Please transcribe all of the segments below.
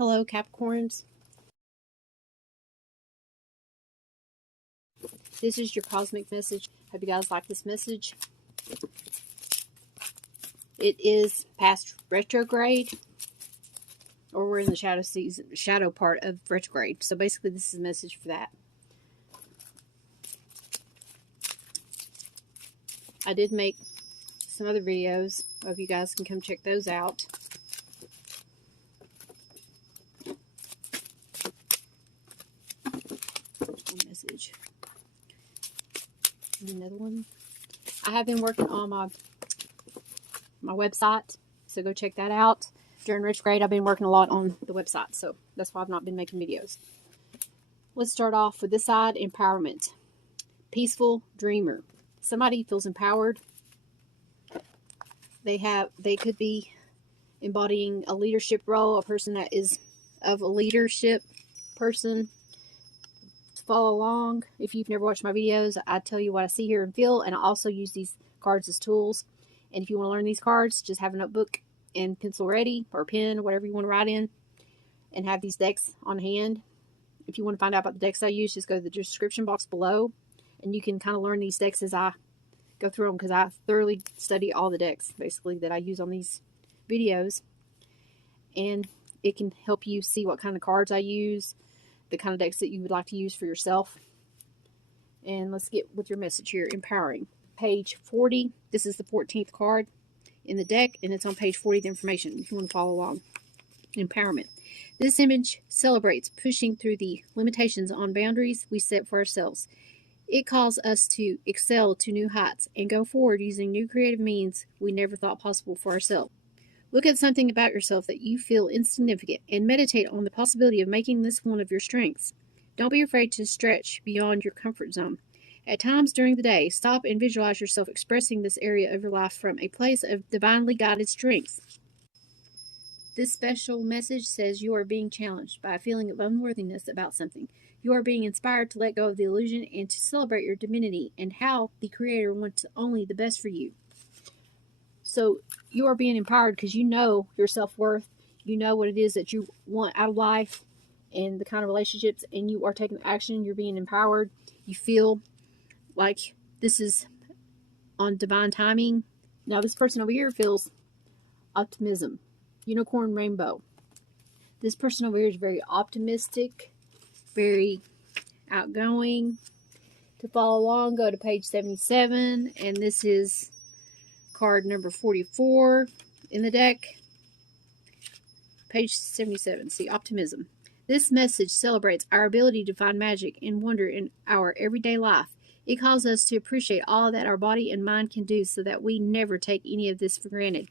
Hello, Capricorns. This is your cosmic message. Hope you guys like this message. It is past retrograde, or we're in the shadow season, shadow part of retrograde. So basically, this is a message for that. I did make some other videos. Hope you guys can come check those out. Message. Another one. I have been working on my website, so go check that out. During retrograde, I've been working a lot on the website, so that's why I've not been making videos. Let's start off with this side: empowerment. Peaceful dreamer. Somebody feels empowered. They could be embodying a leadership role, a person that is of a leadership person. Follow along. If you've never watched my videos, I tell you what I see, hear, and feel, and I also use these cards as tools. And if you want to learn these cards, just have a notebook and pencil ready, or a pen, whatever you want to write in, and have these decks on hand. If you want to find out about the decks I use, just go to the description box below, and you can kind of learn these decks as I go through them, because I thoroughly study all the decks, basically, that I use on these videos. And it can help you see what kind of cards I use, the kind of decks that you would like to use for yourself. And let's get with your message here. Empowering. Page 40. This is the 14th card in the deck, and it's on page 40 of the information if you want to follow along. Empowerment. This image celebrates pushing through the limitations on boundaries we set for ourselves. It calls us to excel to new heights and go forward using new creative means we never thought possible for ourselves. Look at something about yourself that you feel insignificant and meditate on the possibility of making this one of your strengths. Don't be afraid to stretch beyond your comfort zone. At times during the day, stop and visualize yourself expressing this area of your life from a place of divinely guided strength. This special message says you are being challenged by a feeling of unworthiness about something. You are being inspired to let go of the illusion and to celebrate your divinity and how the Creator wants only the best for you. So you are being empowered because you know your self-worth. You know what it is that you want out of life and the kind of relationships, and you are taking action. You're being empowered. You feel like this is on divine timing. Now this person over here feels optimism. Unicorn rainbow. This person over here is very optimistic, very outgoing. To follow along, go to page 77, and this is card number 44 in the deck. Page 77. See, optimism. This message celebrates our ability to find magic and wonder in our everyday life. It calls us to appreciate all that our body and mind can do so that we never take any of this for granted.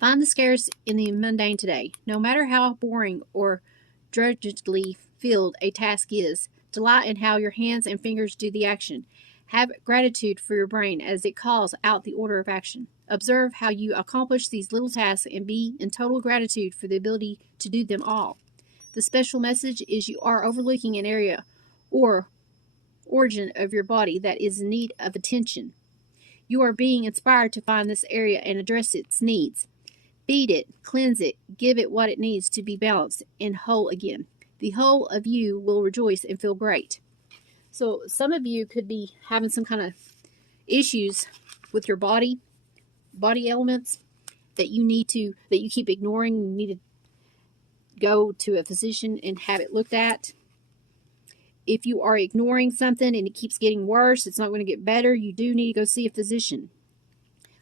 Find the scares in the mundane today. No matter how boring or drudgingly filled a task is, delight in how your hands and fingers do the action. Have gratitude for your brain as it calls out the order of action. Observe how you accomplish these little tasks and be in total gratitude for the ability to do them all. The special message is you are overlooking an area or origin of your body that is in need of attention. You are being inspired to find this area and address its needs. Feed it, cleanse it, give it what it needs to be balanced and whole again. The whole of you will rejoice and feel great. So some of you could be having some kind of issues with your body elements that you keep ignoring. You need to go to a physician and have it looked at. If you are ignoring something and it keeps getting worse, it's not going to get better, you do need to go see a physician.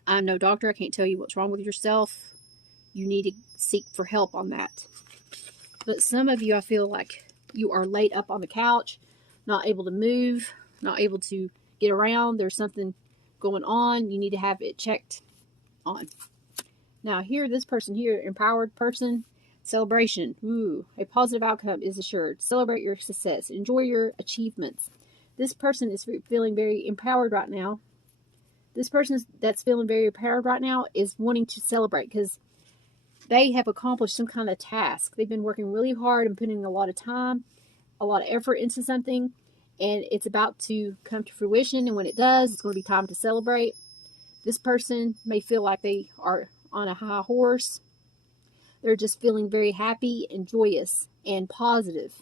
I'm no doctor. I can't tell you what's wrong with yourself. You need to seek for help on that. But some of you, I feel like you are laid up on the couch, not able to move, not able to get around. There's something going on. You need to have it checked on. Now here, this person here, empowered person, celebration. Ooh, a positive outcome is assured. Celebrate your success. Enjoy your achievements. This person is feeling very empowered right now. This person that's feeling very empowered right now is wanting to celebrate because they have accomplished some kind of task. They've been working really hard and putting a lot of time, a lot of effort into something, and it's about to come to fruition. And when it does, it's going to be time to celebrate. This person may feel like they are on a high horse, They're just feeling very happy and joyous and positive.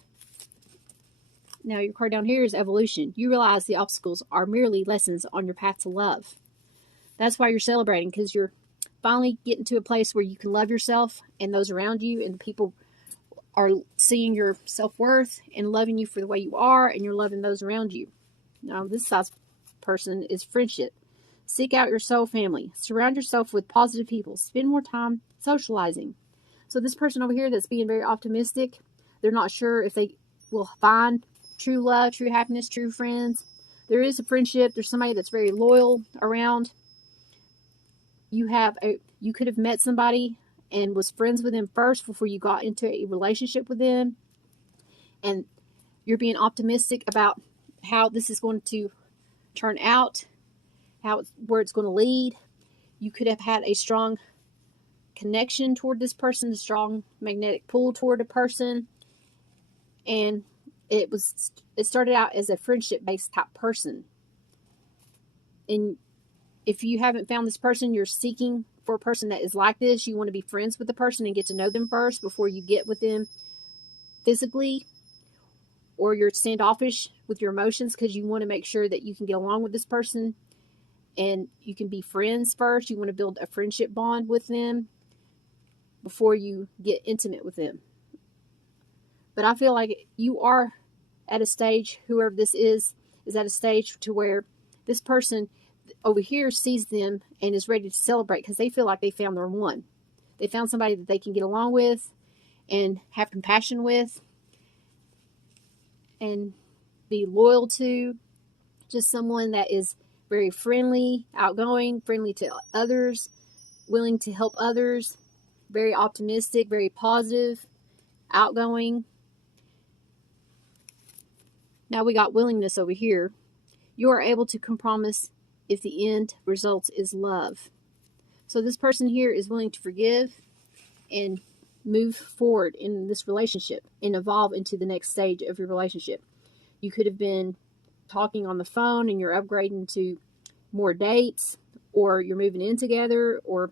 Now your card down here is evolution. You realize the obstacles are merely lessons on your path to love. That's why you're celebrating, because you're finally getting to a place where you can love yourself and those around you, and people are seeing your self-worth and loving you for the way you are, and you're loving those around you. Now this size person is friendship. Seek out your soul family. Surround yourself with positive people. Spend more time socializing. So this person over here that's being very optimistic, they're not sure if they will find true love, true happiness, true friends. There is a friendship. There's somebody that's very loyal around. You could have met somebody and was friends with them first before you got into a relationship with them. And you're being optimistic about how this is going to turn out, where it's going to lead. You could have had a strong connection toward this person, a strong magnetic pull toward a person, and it started out as a friendship-based type person. And if you haven't found this person, you're seeking for a person that is like this. You want to be friends with the person and get to know them first before you get with them physically, or you're standoffish with your emotions because you want to make sure that you can get along with this person and you can be friends first. You want to build a friendship bond with them before you get intimate with them. But I feel like you are at a stage, whoever this is at a stage to where this person over here sees them and is ready to celebrate because they feel like they found their one. They found somebody that they can get along with and have compassion with and be loyal to. Just someone that is very friendly, outgoing, friendly to others, willing to help others, very optimistic, very positive, outgoing. Now we got willingness over here. You are able to compromise if the end result is love. So this person here is willing to forgive and move forward in this relationship and evolve into the next stage of your relationship. You could have been talking on the phone and you're upgrading to more dates, or you're moving in together, or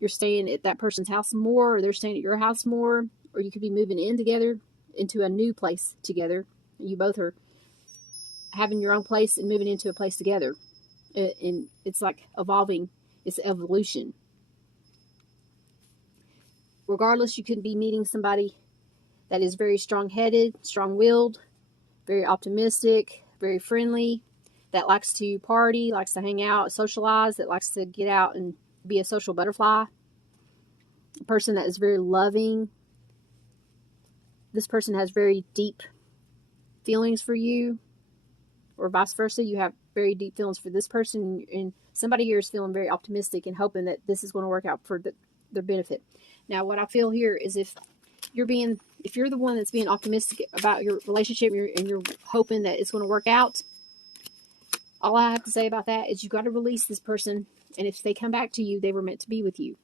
you're staying at that person's house more, or they're staying at your house more, or you could be moving in together into a new place together. You both are having your own place and moving into a place together. And it's like evolving. It's evolution. Regardless, you could be meeting somebody that is very strong-headed, strong-willed, very optimistic, very friendly, that likes to party, likes to hang out, socialize, that likes to get out and be a social butterfly. A person that is very loving. This person has very deep feelings for you, or vice versa. You have very deep feelings for this person, and somebody here is feeling very optimistic and hoping that this is going to work out for their benefit. Now, what I feel here is if you're the one that's being optimistic about your relationship and you're hoping that it's going to work out, all I have to say about that is you got to release this person, and if they come back to you, they were meant to be with you.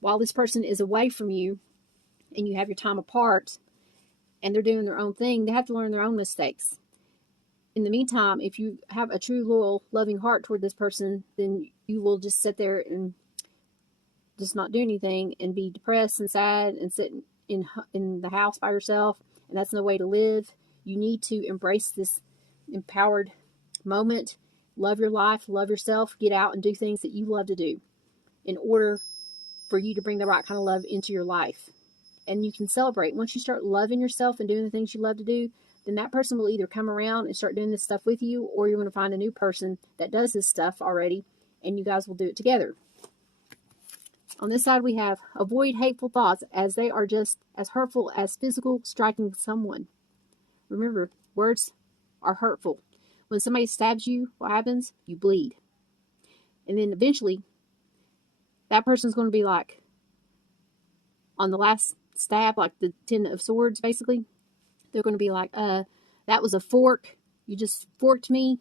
While this person is away from you and you have your time apart and they're doing their own thing, they have to learn their own mistakes. In the meantime, if you have a true, loyal, loving heart toward this person, then you will just sit there and just not do anything and be depressed and sad and sit in the house by yourself, and that's no way to live. You need to embrace this empowered moment. Love your life, love yourself, get out and do things that you love to do in order for you to bring the right kind of love into your life. And you can celebrate. Once you start loving yourself and doing the things you love to do, then that person will either come around and start doing this stuff with you, or you're going to find a new person that does this stuff already, and you guys will do it together. On this side, we have avoid hateful thoughts, as they are just as hurtful as physical striking someone. Remember, words are hurtful. When somebody stabs you, what happens? You bleed. And then eventually, that person's going to be like, on the last stab, like the Ten of Swords, basically, they're going to be like, that was a fork. You just forked me,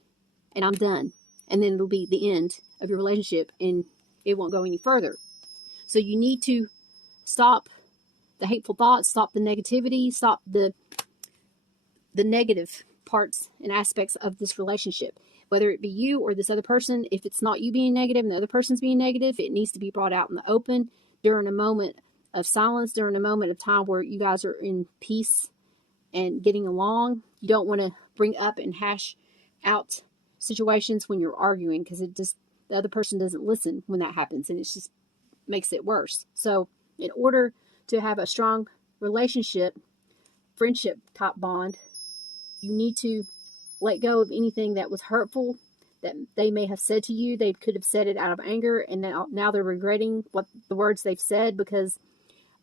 and I'm done. And then it'll be the end of your relationship, and it won't go any further. So you need to stop the hateful thoughts, stop the negativity, stop the negative parts and aspects of this relationship. Whether it be you or this other person, if it's not you being negative and the other person's being negative, it needs to be brought out in the open during a moment of silence during a moment of time where you guys are in peace and getting along. You don't want to bring up and hash out situations when you're arguing, because it just, the other person doesn't listen when that happens, and it just makes it worse. So in order to have a strong relationship, friendship type bond, you need to let go of anything that was hurtful that they may have said to you. They could have said it out of anger, and now they're regretting what the words they've said, because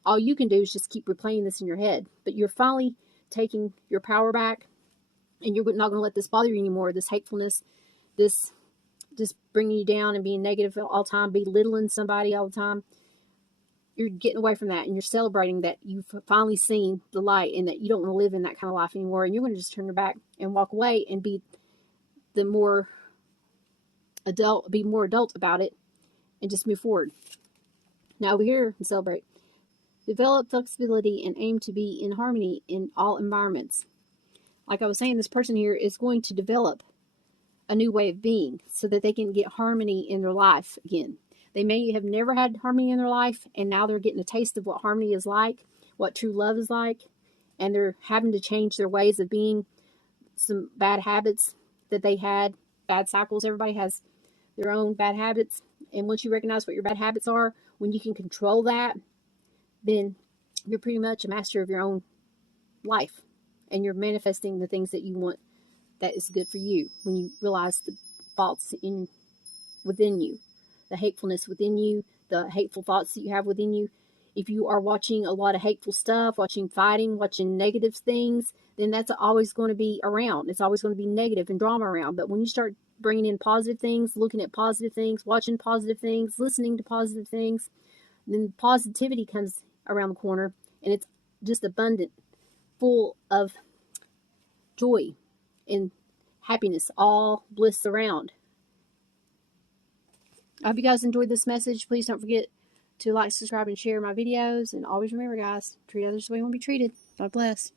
all you can do is just keep replaying this in your head. But you're finally taking your power back, and you're not going to let this bother you anymore. This hatefulness, this just bringing you down and being negative all the time, belittling somebody all the time. You're getting away from that, and you're celebrating that you've finally seen the light, and that you don't want to live in that kind of life anymore. And you're going to just turn your back and walk away and be more adult about it, and just move forward. Now over here, and celebrate. Develop flexibility and aim to be in harmony in all environments. Like I was saying, this person here is going to develop a new way of being so that they can get harmony in their life again. They may have never had harmony in their life, and now they're getting a taste of what harmony is like, what true love is like, and they're having to change their ways of being, some bad habits that they had, bad cycles. Everybody has their own bad habits, and once you recognize what your bad habits are, when you can control that, then you're pretty much a master of your own life, and you're manifesting the things that you want that is good for you. When you realize the faults within you, the hatefulness within you, the hateful thoughts that you have within you. If you are watching a lot of hateful stuff, watching fighting, watching negative things, then that's always going to be around. It's always going to be negative and drama around. But when you start bringing in positive things, looking at positive things, watching positive things, listening to positive things, then positivity comes around the corner, and it's just abundant, full of joy and happiness, all bliss around. I hope you guys enjoyed this message. Please don't forget to like, subscribe, and share my videos. And always remember, guys, treat others the way you want to be treated. God bless.